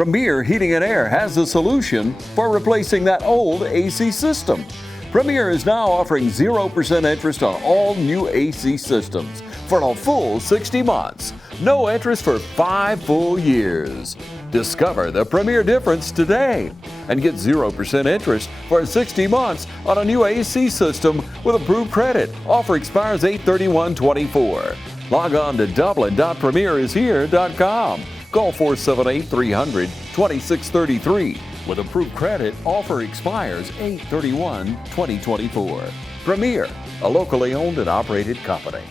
Premier Heating and Air has a solution for replacing that old AC system. Premier is now offering 0% interest on all new AC systems for a full 60 months. No interest for 5 full years. Discover the Premier difference today and get 0% interest for 60 months on a new AC system with approved credit. Offer expires 8/31/24. Log on to dublin.premierishere.com. Call 478-300-2633. With approved credit, offer expires 8/31/2024. Premier, a locally owned and operated company.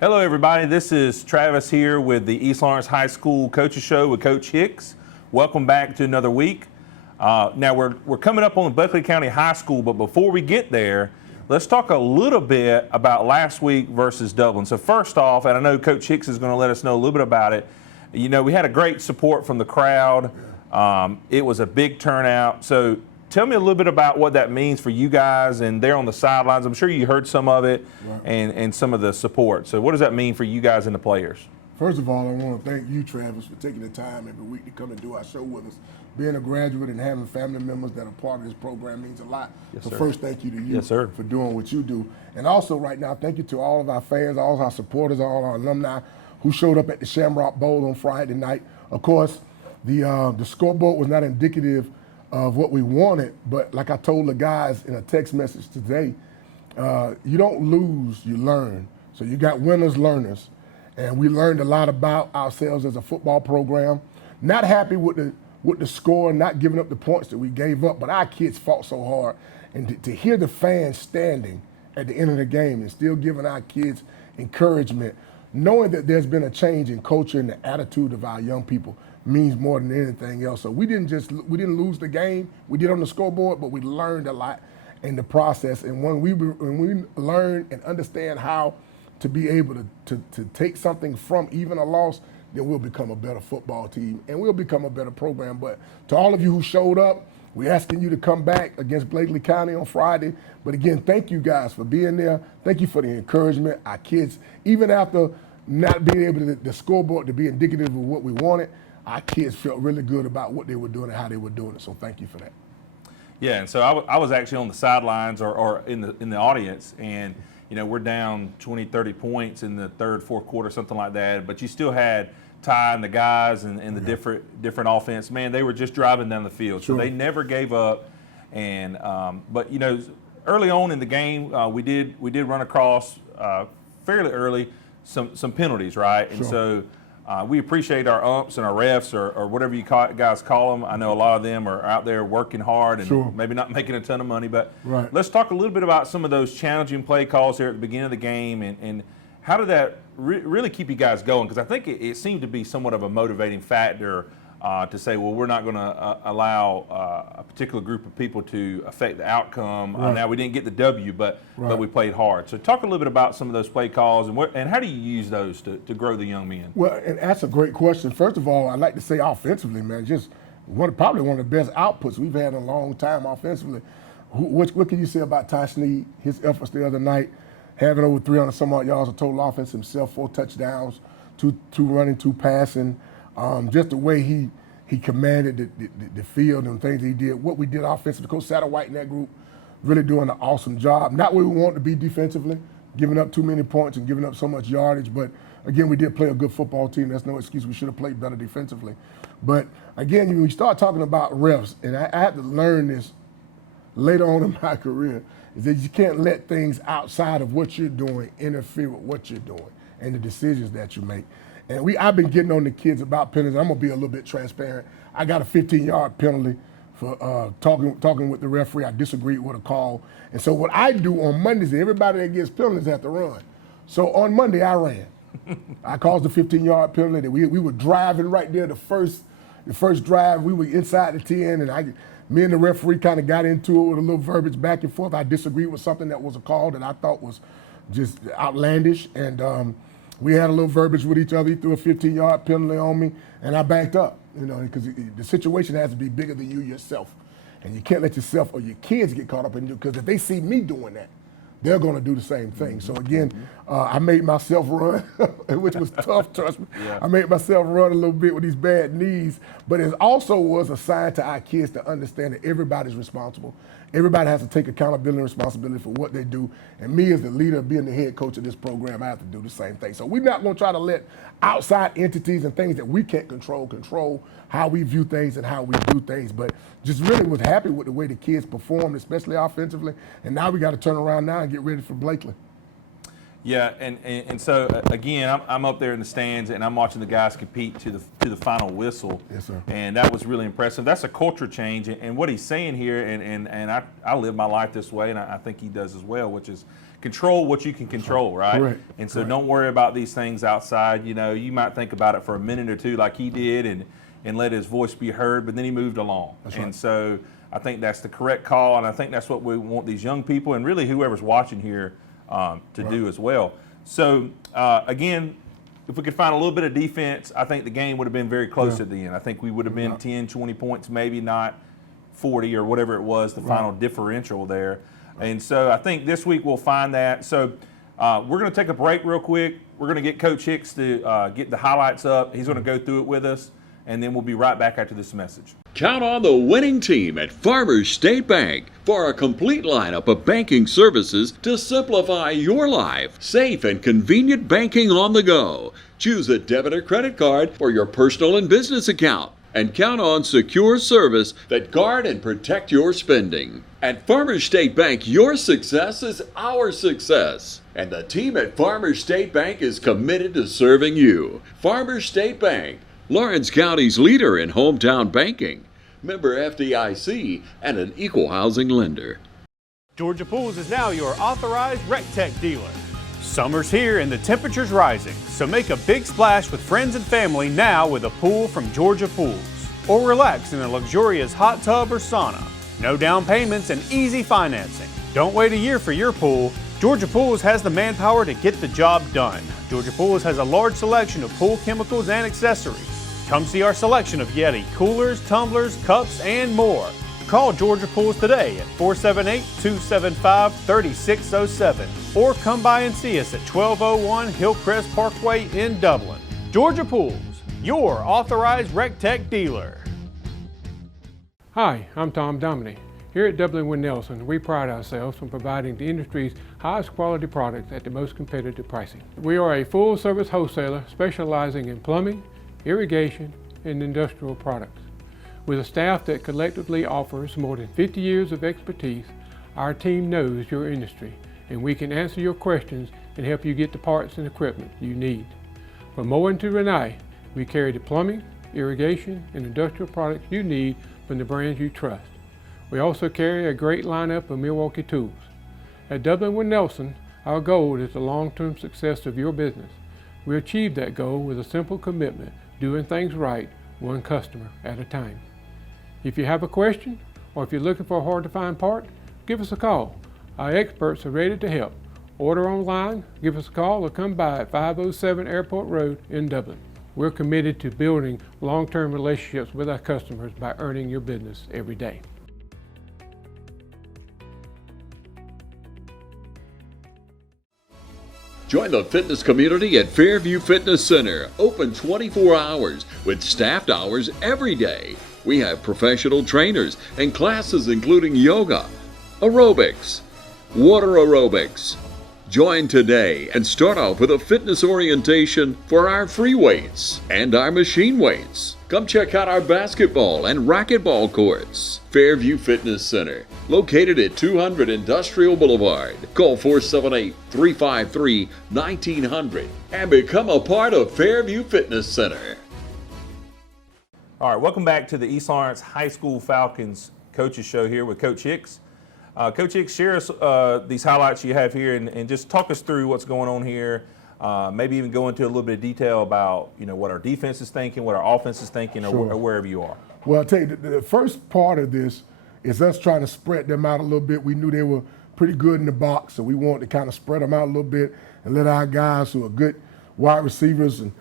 Hello everybody, this is Travis here with the East Lawrence High School Coaches Show with Coach Hicks. Welcome back to another week. Now we're coming up on the Buckley County High School, but before we get there, let's talk a little bit about last week versus Dublin. So first off, and I know Coach Hicks is going to let us know a little bit about it, you know, we had a great support from the crowd. It was a big turnout. So tell me a little bit about what that means for you guys and there on the sidelines. I'm sure you heard some of it, right, and some of the support. So what does that mean for you guys and the players? First of all, I want to thank you, Travis, for taking the time every week to come and do our show with us. Being a graduate and having family members that are part of this program means a lot. Yes, so sir. First, thank you to you, yes, sir, for doing what you do. And also right now, thank you to all of our fans, all of our supporters, all our alumni who showed up at the Shamrock Bowl on Friday night. Of course, the scoreboard was not indicative of what we wanted, but like I told the guys in a text message today, you don't lose, you learn. So you got winners, learners, and we learned a lot about ourselves as a football program. Not happy with the score, not giving up the points that we gave up, but our kids fought so hard. And to hear the fans standing at the end of the game and still giving our kids encouragement, knowing that there's been a change in culture and the attitude of our young people, means more than anything else. So we didn't lose the game. We did on the scoreboard, but we learned a lot in the process. And when we learn and understand how to be able to take something from even a loss, then we'll become a better football team and we'll become a better program. But to all of you who showed up, we're asking you to come back against Blakely County on Friday. But again, thank you guys for being there. Thank you for the encouragement. Our kids, even after not being able to the scoreboard to be indicative of what we wanted, our kids felt really good about what they were doing and how they were doing it. So thank you for that. Yeah, and so I was actually on the sidelines or in the audience, and you know, we're down 20, 30 points in the third, fourth quarter, something like that. But you still had Ty and the guys and the different offense. Man, they were just driving down the field. Sure. So they never gave up. And but you know, early on in the game, we did run across fairly early some penalties, right? And so we appreciate our umps and our refs or whatever you guys call them. I know a lot of them are out there working hard and maybe not making a ton of money. But let's talk a little bit about some of those challenging play calls here at the beginning of the game and how did that really keep you guys going? Because I think it seemed to be somewhat of a motivating factor to say, well, we're not going to allow a particular group of people to affect the outcome. Now, we didn't get the W, but we played hard. So talk a little bit about some of those play calls and how do you use those to grow the young men? Well, and that's a great question. First of all, I'd like to say offensively, man, just probably one of the best outputs we've had in a long time offensively. What can you say about Ty Sneed, his efforts the other night, having over 300 some odd yards of total offense himself, 4 touchdowns, two running, 2 passing. Just the way he commanded the field and things he did, what we did offensively. Coach Satterwhite and that group really doing an awesome job. Not where we want to be defensively, giving up too many points and giving up so much yardage, but again, we did play a good football team. That's no excuse. We should have played better defensively. But again, when we start talking about refs, and I had to learn this later on in my career, is that you can't let things outside of what you're doing interfere with what you're doing and the decisions that you make. And I've been getting on the kids about penalties. I'm gonna be a little bit transparent. I got a 15-yard penalty for talking with the referee. I disagreed with a call. And so what I do on Mondays, everybody that gets penalties have to run. So on Monday, I ran. I caused the 15-yard penalty. We were driving right there the first drive. We were inside the 10, and Me and the referee kind of got into it with a little verbiage back and forth. I disagreed with something that was a call that I thought was just outlandish, and we had a little verbiage with each other. He threw a 15-yard penalty on me, and I backed up, because the situation has to be bigger than you yourself. And you can't let yourself or your kids get caught up in it, because if they see me doing that, they're going to do the same thing. So again, I made myself run, which was tough, trust me. Yeah. I made myself run a little bit with these bad knees, but it also was a sign to our kids to understand that everybody's responsible. Everybody has to take accountability and responsibility for what they do. And me as the leader, being the head coach of this program, I have to do the same thing. So we're not going to try to let outside entities and things that we can't control how we view things and how we do things. But just really was happy with the way the kids performed, especially offensively. And now we got to turn around now and get ready for Blakely. Yeah, and so again, I'm up there in the stands and I'm watching the guys compete to the final whistle. Yes, sir. And that was really impressive. That's a culture change, and what he's saying here, and I live my life this way, and I think he does as well, which is control what you can control, right? Correct. And so don't worry about these things outside. You might think about it for a minute or two, like he did, and let his voice be heard, but then he moved along. That's right. And so I think that's the correct call, and I think that's what we want these young people and really whoever's watching here to do as well. So again, if we could find a little bit of defense, I think the game would have been very close at the end. I think we would have been 10, 20 points, maybe not 40 or whatever it was, the final differential there. And so I think this week we'll find that. So we're going to take a break real quick. We're going to get Coach Hicks to get the highlights up. He's going to go through it with us, and then we'll be right back after this message. Count on the winning team at Farmers State Bank for a complete lineup of banking services to simplify your life. Safe and convenient banking on the go. Choose a debit or credit card for your personal and business account. And count on secure service that guard and protect your spending. At Farmers State Bank, your success is our success. And the team at Farmers State Bank is committed to serving you. Farmers State Bank, Lawrence County's leader in hometown banking, member FDIC, and an equal housing lender. Georgia Pools is now your authorized RecTech dealer. Summer's here and the temperature's rising, so make a big splash with friends and family now with a pool from Georgia Pools. Or relax in a luxurious hot tub or sauna. No down payments and easy financing. Don't wait a year for your pool. Georgia Pools has the manpower to get the job done. Georgia Pools has a large selection of pool chemicals and accessories. Come see our selection of Yeti coolers, tumblers, cups, and more. Call Georgia Pools today at 478-275-3607 or come by and see us at 1201 Hillcrest Parkway in Dublin. Georgia Pools, your authorized RecTech dealer. Hi, I'm Tom Dominy. Here at Dublin Wind Nelson, we pride ourselves on providing the industry's highest quality products at the most competitive pricing. We are a full-service wholesaler specializing in plumbing, irrigation, and industrial products. With a staff that collectively offers more than 50 years of expertise, our team knows your industry, and we can answer your questions and help you get the parts and equipment you need. From mowing to Renee, we carry the plumbing, irrigation, and industrial products you need from the brands you trust. We also carry a great lineup of Milwaukee tools. At Dublin Wind Nelson, our goal is the long-term success of your business. We achieve that goal with a simple commitment, doing things right, one customer at a time. If you have a question, or if you're looking for a hard-to-find part, give us a call. Our experts are ready to help. Order online, give us a call, or come by at 507 Airport Road in Dublin. We're committed to building long-term relationships with our customers by earning your business every day. Join the fitness community at Fairview Fitness Center, open 24 hours with staffed hours every day. We have professional trainers and classes including yoga, aerobics, water aerobics. Join today and start off with a fitness orientation for our free weights and our machine weights. Come check out our basketball and racquetball courts. Fairview Fitness Center, located at 200 Industrial Boulevard. Call 478-353-1900 and become a part of Fairview Fitness Center. All right, welcome back to the East Lawrence High School Falcons Coaches Show here with Coach Hicks. Coach Hicks, share us these highlights you have here and just talk us through what's going on here. Maybe even go into a little bit of detail about what our defense is thinking, what our offense is thinking, or wherever you are. Well, I'll tell you, the first part of this it's us trying to spread them out a little bit. We knew they were pretty good in the box, so we wanted to kind of spread them out a little bit and let our guys who are good wide receivers and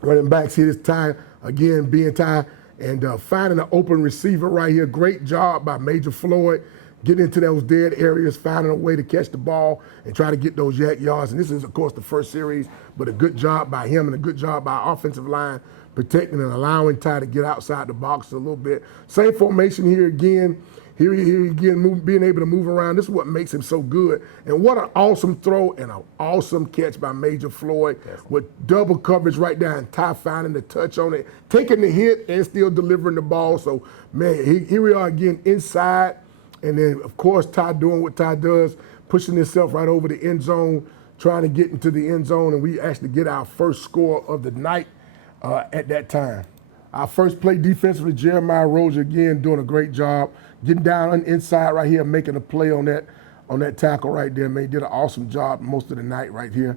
running backs hit his time, again, being tied, and finding an open receiver right here. Great job by Major Floyd, getting into those dead areas, finding a way to catch the ball and try to get those yak yards. And this is, of course, the first series, but a good job by him and a good job by our offensive line, protecting and allowing Ty to get outside the box a little bit. Same formation here again. Here again, being able to move around. This is what makes him so good. And what an awesome throw and an awesome catch by Major Floyd with double coverage right there and Ty finding the touch on it, taking the hit and still delivering the ball. So, man, here we are again inside. And then, of course, Ty doing what Ty does, pushing himself right over the end zone, trying to get into the end zone. And we actually get our first score of the night at that time. Our first play defensively, Jeremiah Rozier again doing a great job, getting down on inside right here, making a play on that tackle right there. Man, he did an awesome job most of the night right here.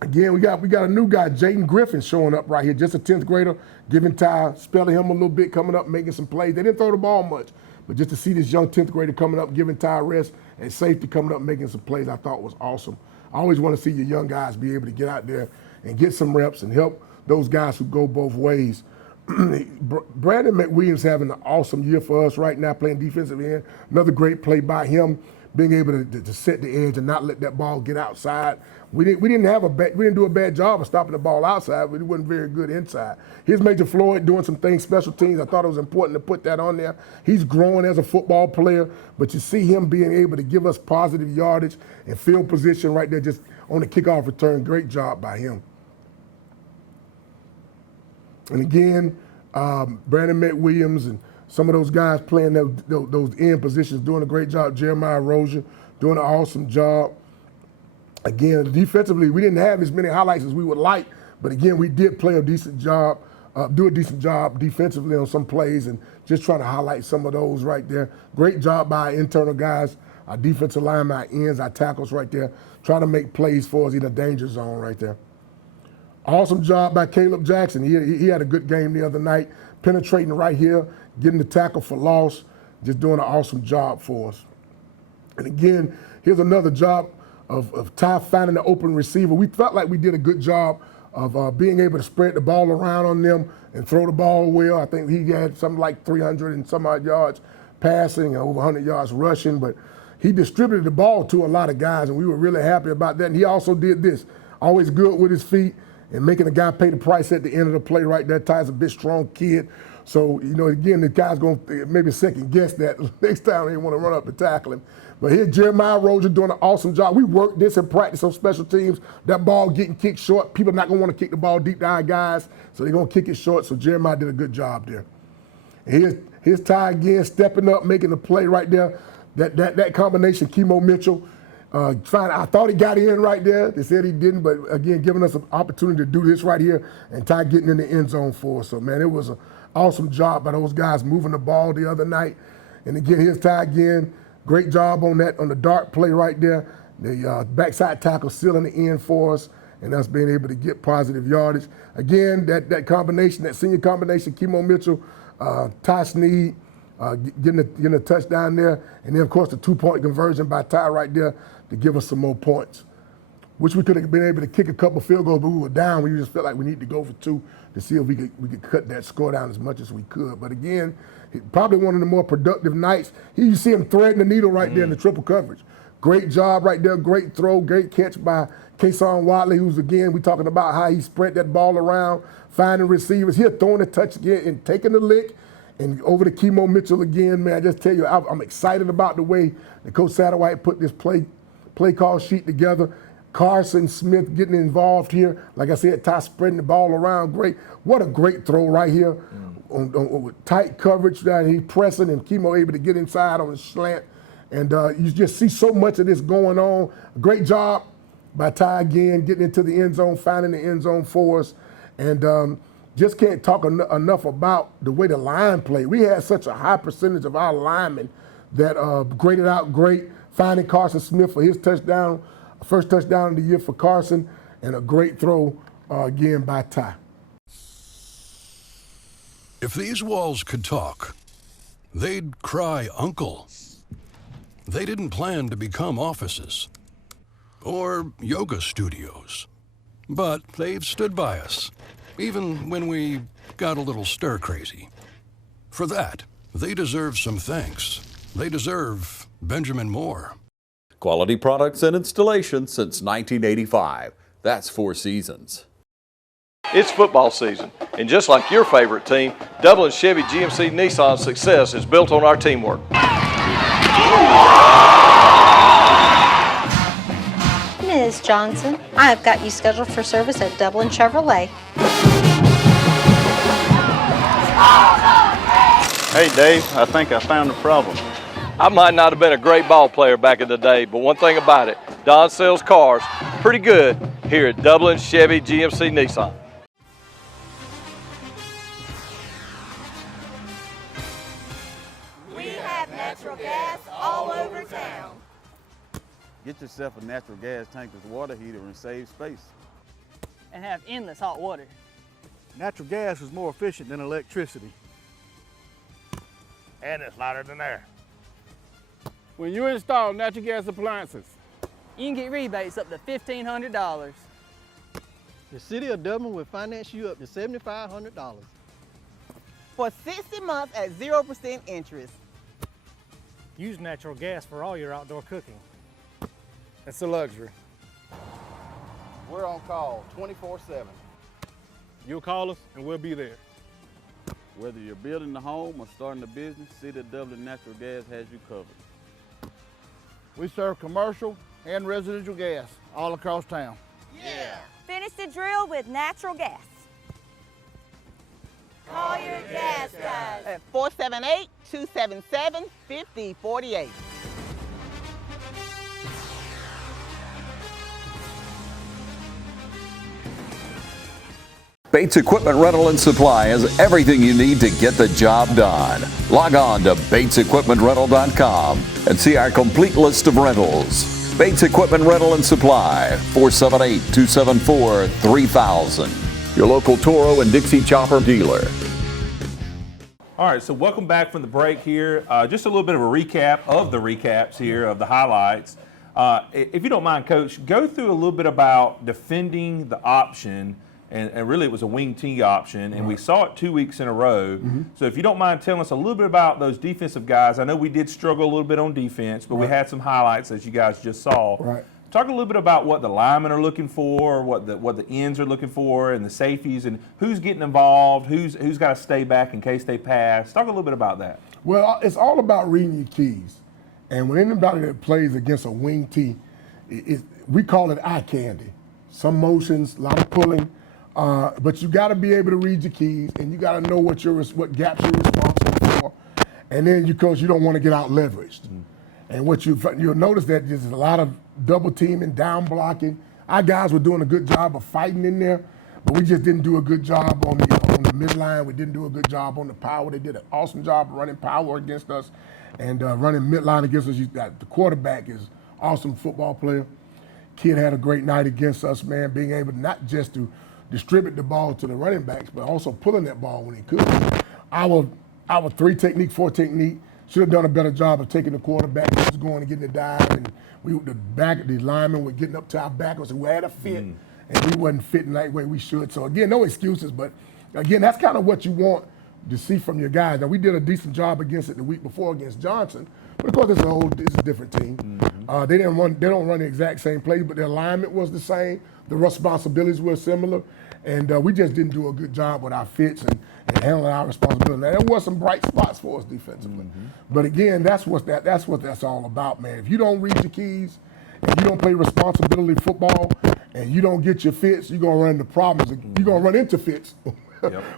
Again, we got a new guy, Jaden Griffin, showing up right here, just a 10th grader, giving Ty, spelling him a little bit, coming up, making some plays. They didn't throw the ball much, but just to see this young 10th grader coming up, giving Ty rest and safety, coming up, making some plays, I thought was awesome. I always want to see your young guys be able to get out there and get some reps and help those guys who go both ways. Brandon McWilliams having an awesome year for us right now, playing defensive end. Another great play by him, being able to set the edge and not let that ball get outside. We didn't do a bad job of stopping the ball outside, but it wasn't very good inside. Here's Major Floyd doing some things, special teams. I thought it was important to put that on there. He's growing as a football player, but you see him being able to give us positive yardage and field position right there just on the kickoff return. Great job by him. And again, Brandon McWilliams and some of those guys playing those end positions, doing a great job. Jeremiah Rozier doing an awesome job. Again, defensively, we didn't have as many highlights as we would like, but again, we did play a decent job, do a decent job defensively on some plays and just trying to highlight some of those right there. Great job by our internal guys, our defensive linemen, our ends, our tackles right there, trying to make plays for us in the danger zone right there. Awesome job by Caleb Jackson. He had a good game the other night, penetrating right here, getting the tackle for loss, just doing an awesome job for us. And again, here's another job of Ty finding the open receiver. We felt like we did a good job of being able to spread the ball around on them and throw the ball well. I think he had something like 300 and some odd yards passing and over 100 yards rushing, but he distributed the ball to a lot of guys, and we were really happy about that. And he also did this, always good with his feet, and making a guy pay the price at the end of the play right there. Ty's a big, strong kid. So, again, the guy's going to maybe second guess that next time they want to run up and tackle him. But here, Jeremiah Rozier doing an awesome job. We worked this in practice on special teams. That ball getting kicked short. People not going to want to kick the ball deep to our guys, so they're going to kick it short. So Jeremiah did a good job there. And here's Ty again, stepping up, making the play right there. That combination, Kemo Mitchell, I thought he got in right there. They said he didn't, but again, giving us an opportunity to do this right here and Ty getting in the end zone for us. So, man, it was an awesome job by those guys moving the ball the other night. And again, here's Ty again. Great job on the dart play right there. The backside tackle sealing the end for us and us being able to get positive yardage. Again, that combination, that senior combination, Kemo Mitchell, Ty Sneed, getting a touchdown there. And then, of course, the 2-point conversion by Ty right there to give us some more points. Wish we could have been able to kick a couple field goals, but we were down. We just felt like we needed to go for 2 to see if we could cut that score down as much as we could. But again, probably one of the more productive nights. Here you see him threading the needle right there in the triple coverage. Great job right there, great throw, great catch by Kason Watley, who's, again, we talking about how he spread that ball around, finding receivers. Here, throwing the touch again and taking the lick. And over to Kemo Mitchell again, man, I just tell you, I'm excited about the way that Coach Satterwhite put this play call sheet together. Carson Smith getting involved here. Like I said, Ty spreading the ball around. Great. What a great throw right here with tight coverage that he pressing and Kemo able to get inside on the slant. And you just see so much of this going on. Great job by Ty again, getting into the end zone, finding the end zone for us. And just can't talk enough about the way the line played. We had such a high percentage of our linemen that graded out great, finding Carson Smith for his touchdown, first touchdown of the year for Carson, and a great throw again by Ty. If these walls could talk, they'd cry uncle. They didn't plan to become offices or yoga studios, but they've stood by us, even when we got a little stir-crazy. For that, they deserve some thanks. They deserve Benjamin Moore. Quality products and installation since 1985. That's 4 Seasons. It's football season, and just like your favorite team, Dublin Chevy GMC Nissan's success is built on our teamwork. Ms. Johnson, I have got you scheduled for service at Dublin Chevrolet. Hey Dave, I think I found the problem. I might not have been a great ball player back in the day, but one thing about it, Don sells cars pretty good here at Dublin Chevy GMC Nissan. We have natural gas all over town. Get yourself a natural gas tankless water heater and save space. And have endless hot water. Natural gas is more efficient than electricity. And it's lighter than air. When you install natural gas appliances, you can get rebates up to $1,500. The City of Dublin will finance you up to $7,500. For 60 months at 0% interest. Use natural gas for all your outdoor cooking. it's a luxury. We're on call 24/7. You'll call us and we'll be there. Whether you're building a home or starting a business, City of Dublin Natural Gas has you covered. We serve commercial and residential gas all across town. Yeah. Finish the drill with natural gas. Call your gas guys. At 478-277-5048. Bates Equipment Rental and Supply has everything you need to get the job done. Log on to BatesEquipmentRental.com and see our complete list of rentals. Bates Equipment Rental and Supply, 478-274-3000. Your local Toro and Dixie Chopper dealer. All right, so welcome back from the break here. Just a little bit of a recap of the recaps here of the highlights. If you don't mind, Coach, go through a little bit about defending the option. And really it was a wing T option, and we saw it 2 weeks in a row. Mm-hmm. So if you don't mind telling us a little bit about those defensive guys. I know we did struggle a little bit on defense, but we had some highlights as you guys just saw. Right. Talk a little bit about what the linemen are looking for, what the ends are looking for, and the safeties, and who's getting involved, who's got to stay back in case they pass. Talk a little bit about that. Well, it's all about reading your keys. And when anybody that plays against a wing T, we call it eye candy. Some motions, a lot of pulling. But you got to be able to read your keys, and you got to know what gaps you're responsible for, and then because you don't want to get out leveraged. And what you'll notice that there's a lot of double teaming, down blocking. Our guys were doing a good job of fighting in there, but we just didn't do a good job on the midline. We didn't do a good job on the power. They did an awesome job of running power against us and running midline against us. The quarterback is an awesome football player. Kid had a great night against us, man, being able not just to distribute the ball to the running backs, but also pulling that ball when he could. Our 3 technique, 4 technique should have done a better job of taking the quarterback, just going and getting the dive, and the linemen were getting up to our back, so we had a fit, and we wasn't fitting that way we should. So again, no excuses, but again, that's kind of what you want to see from your guys. Now we did a decent job against it the week before against Johnson, but of course it's a different team. They don't run the exact same plays, but their alignment was the same. The responsibilities were similar, and we just didn't do a good job with our fits and handling our responsibility. Now, there was some bright spots for us defensively, but again, that's what that's all about, man. If you don't read your keys and you don't play responsibility football and you don't get your fits, you're gonna run into problems. You're gonna run into fits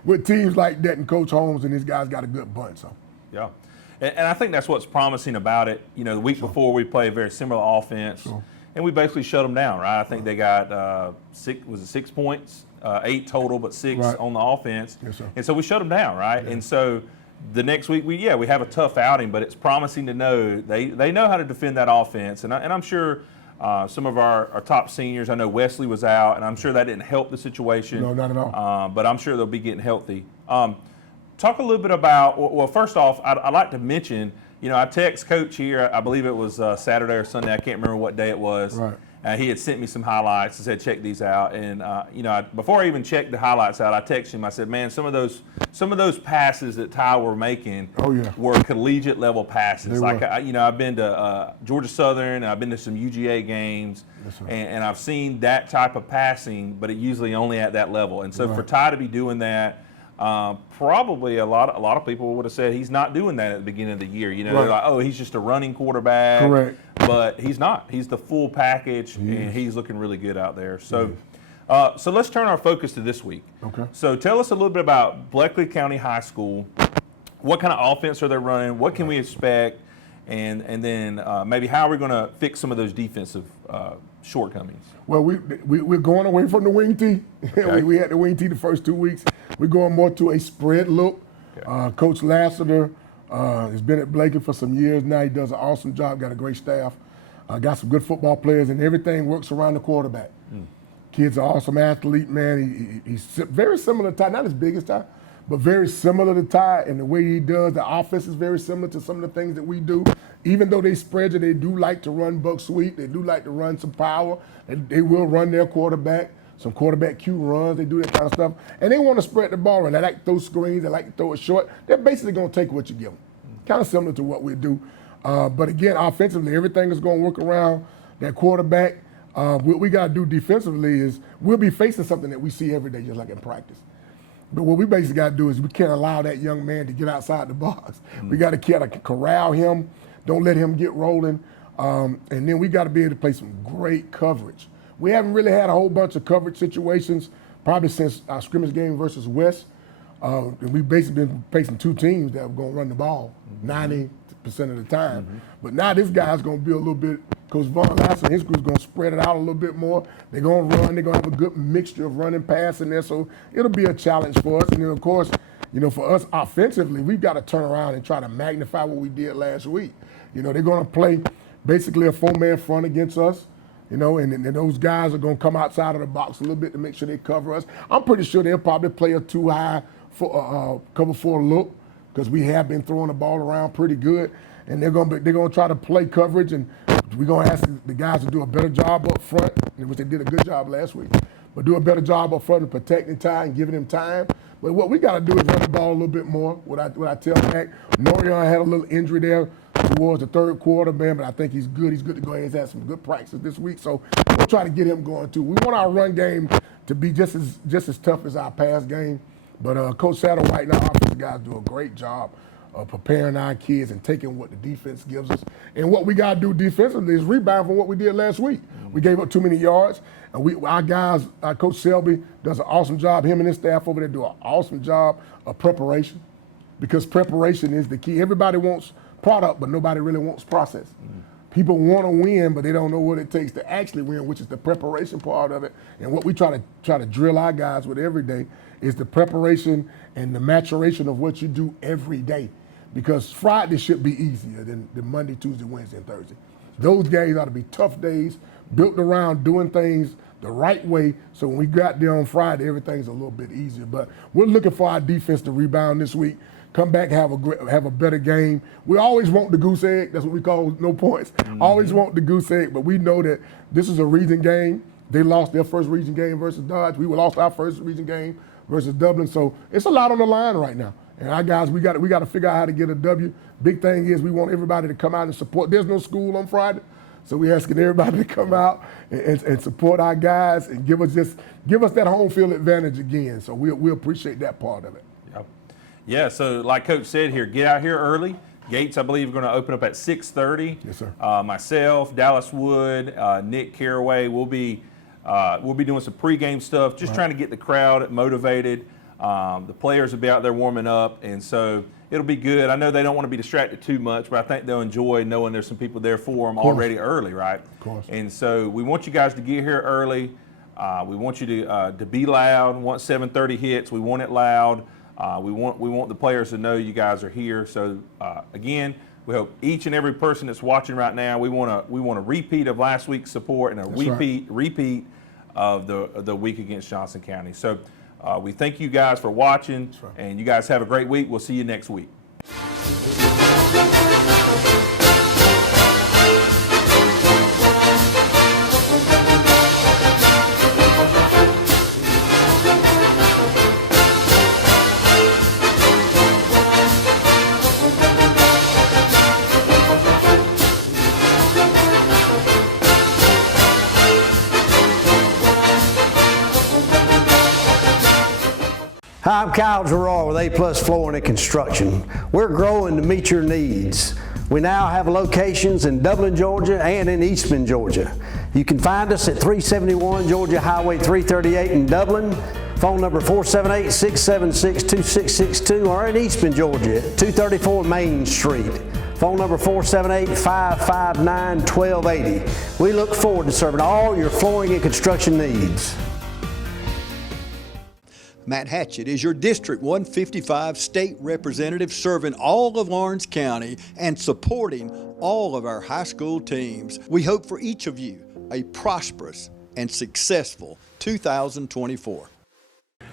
with teams like that. And Coach Holmes and these guys got a good bunch. So yeah. And I think that's what's promising about it. You know, the week before we played a very similar offense, and we basically shut them down, right? I think they got 6 points, 8 total, but 6 on the offense. Yes, sir. And so we shut them down, right? Yeah. And so the next week, we have a tough outing, but it's promising to know they know how to defend that offense. And I'm sure some of our top seniors, I know Wesley was out, and I'm sure that didn't help the situation. No, not at all. But I'm sure they'll be getting healthy. talk a little bit about, well, first off, I'd like to mention, I text Coach here, I believe it was Saturday or Sunday, I can't remember what day it was. Right. He had sent me some highlights and said, check these out. And, before I even checked the highlights out, I texted him. I said, man, some of those passes that Ty were making were collegiate level passes. I've been to Georgia Southern, I've been to some UGA games, and I've seen that type of passing, but it usually only at that level. And so for Ty to be doing that, probably a lot of people would have said he's not doing that at the beginning of the year. They're like, oh, he's just a running quarterback. Correct. But he's not. He's the full package, and he's looking really good out there. So, so let's turn our focus to this week. Okay. So tell us a little bit about Bleckley County High School. What kind of offense are they running? What can we expect? And then maybe how are we going to fix some of those defensive shortcomings? Well, we're going away from the wing tee. Okay. we had the wing tee the first 2 weeks. We're going more to a spread look. Okay. Coach Lassiter has been at Blakely for some years now. He does an awesome job, got a great staff, got some good football players, and everything works around the quarterback. Kid's an awesome athlete, man. He's very similar to Ty, not as big as Ty, but very similar to Ty, and the way he does the offense is very similar to some of the things that we do. Even though they spread you, they do like to run buck sweep. They do like to run some power. And they will run their quarterback, some quarterback cue runs. They do that kind of stuff. And they want to spread the ball around. They like to throw screens. They like to throw it short. They're basically going to take what you give them. Kind of similar to what we do. But again, offensively, everything is going to work around that quarterback. What we got to do defensively is we'll be facing something that we see every day, just like in practice. But what we basically got to do is we can't allow that young man to get outside the box. We got to kind of corral him. Don't let him get rolling. And then we got to be able to play some great coverage. We haven't really had a whole bunch of coverage situations probably since our scrimmage game versus West. And we've basically been facing two teams that are going to run the ball 90% of the time. But now this guy's going to be a little bit, Coach Vaughn Lassiter and his group's going to spread it out a little bit more. They're going to run. They're going to have a good mixture of running, passing there. So it'll be a challenge for us. And then, of course, for us offensively, we've got to turn around and try to magnify what we did last week. They're going to play basically a four-man front against us, and those guys are going to come outside of the box a little bit to make sure they cover us. I'm pretty sure they'll probably play a too high for cover 4 look because we have been throwing the ball around pretty good, and they're going to try to play coverage, and we're going to ask the guys to do a better job up front, which they did a good job last week, but do a better job up front of protecting Ty and giving him time. But what we got to do is run the ball a little bit more. What I tell Mac, Norion had a little injury there towards the third quarter, man, but I think he's good. He's good to go ahead. He's had some good practice this week, so we'll try to get him going too. We want our run game to be just as tough as our pass game. But Coach Satterwhite and our offensive guys do a great job of preparing our kids and taking what the defense gives us. And what we got to do defensively is rebound from what we did last week. We gave up too many yards. And our guys, Coach Selby does an awesome job. Him and his staff over there do an awesome job of preparation because preparation is the key. Everybody wants product, but nobody really wants process. People want to win, but they don't know what it takes to actually win, which is the preparation part of it. And what we try to drill our guys with every day is the preparation and the maturation of what you do every day. Because Friday should be easier than Monday, Tuesday, Wednesday, and Thursday. Those days ought to be tough days, built around doing things the right way, so when we got there on Friday, everything's a little bit easier. But we're looking for our defense to rebound this week, come back, have a better game. We always want the goose egg. That's what we call no points. Always want the goose egg, but we know that this is a region game. They lost their first region game versus Dodge. We lost our first region game versus Dublin. So it's a lot on the line right now. And our guys, we got to figure out how to get a W. Big thing is we want everybody to come out and support. There's no school on Friday, so we're asking everybody to come out and support our guys and give us that home field advantage again. So we appreciate that part of it. Yep. Yeah. So like Coach said here, get out here early. Gates, I believe, are going to open up at 6:30. Yes, sir. Myself, Dallas Wood, Nick Caraway, we'll be doing some pregame stuff, just trying to get the crowd motivated. The players will be out there warming up, and so it'll be good. I know they don't want to be distracted too much, but I think they'll enjoy knowing there's some people there for them already early, right? Of course. And so we want you guys to get here early. We want you to be loud. Once 7:30 hits, we want it loud. We want the players to know you guys are here. So again, we hope each and every person that's watching right now, we want a repeat of last week's support and a repeat of the week against Johnson County. So We thank you guys for watching, and you guys have a great week. We'll see you next week. Hi, I'm Kyle Gerard with A+ Flooring and Construction. We're growing to meet your needs. We now have locations in Dublin, Georgia and in Eastman, Georgia. You can find us at 371 Georgia Highway 338 in Dublin, phone number 478-676-2662, or in Eastman, Georgia at 234 Main Street, phone number 478-559-1280. We look forward to serving all your flooring and construction needs. Matt Hatchett is your District 155 state representative serving all of Orange County and supporting all of our high school teams. We hope for each of you a prosperous and successful 2024.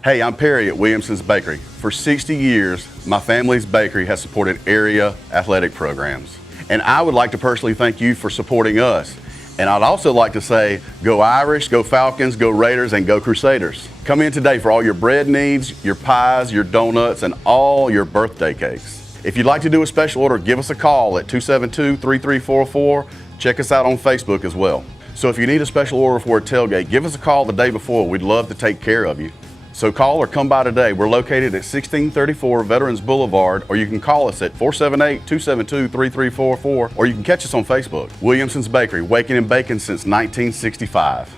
Hey, I'm Perry at Williamson's Bakery. For 60 years, my family's bakery has supported area athletic programs. And I would like to personally thank you for supporting us. And I'd also like to say, go Irish, go Falcons, go Raiders, and go Crusaders. Come in today for all your bread needs, your pies, your donuts, and all your birthday cakes. If you'd like to do a special order, give us a call at 272-3344. Check us out on Facebook as well. So if you need a special order for a tailgate, give us a call the day before. We'd love to take care of you. So call or come by today. We're located at 1634 Veterans Boulevard, or you can call us at 478-272-3344, or you can catch us on Facebook. Williamson's Bakery, waking and baking since 1965.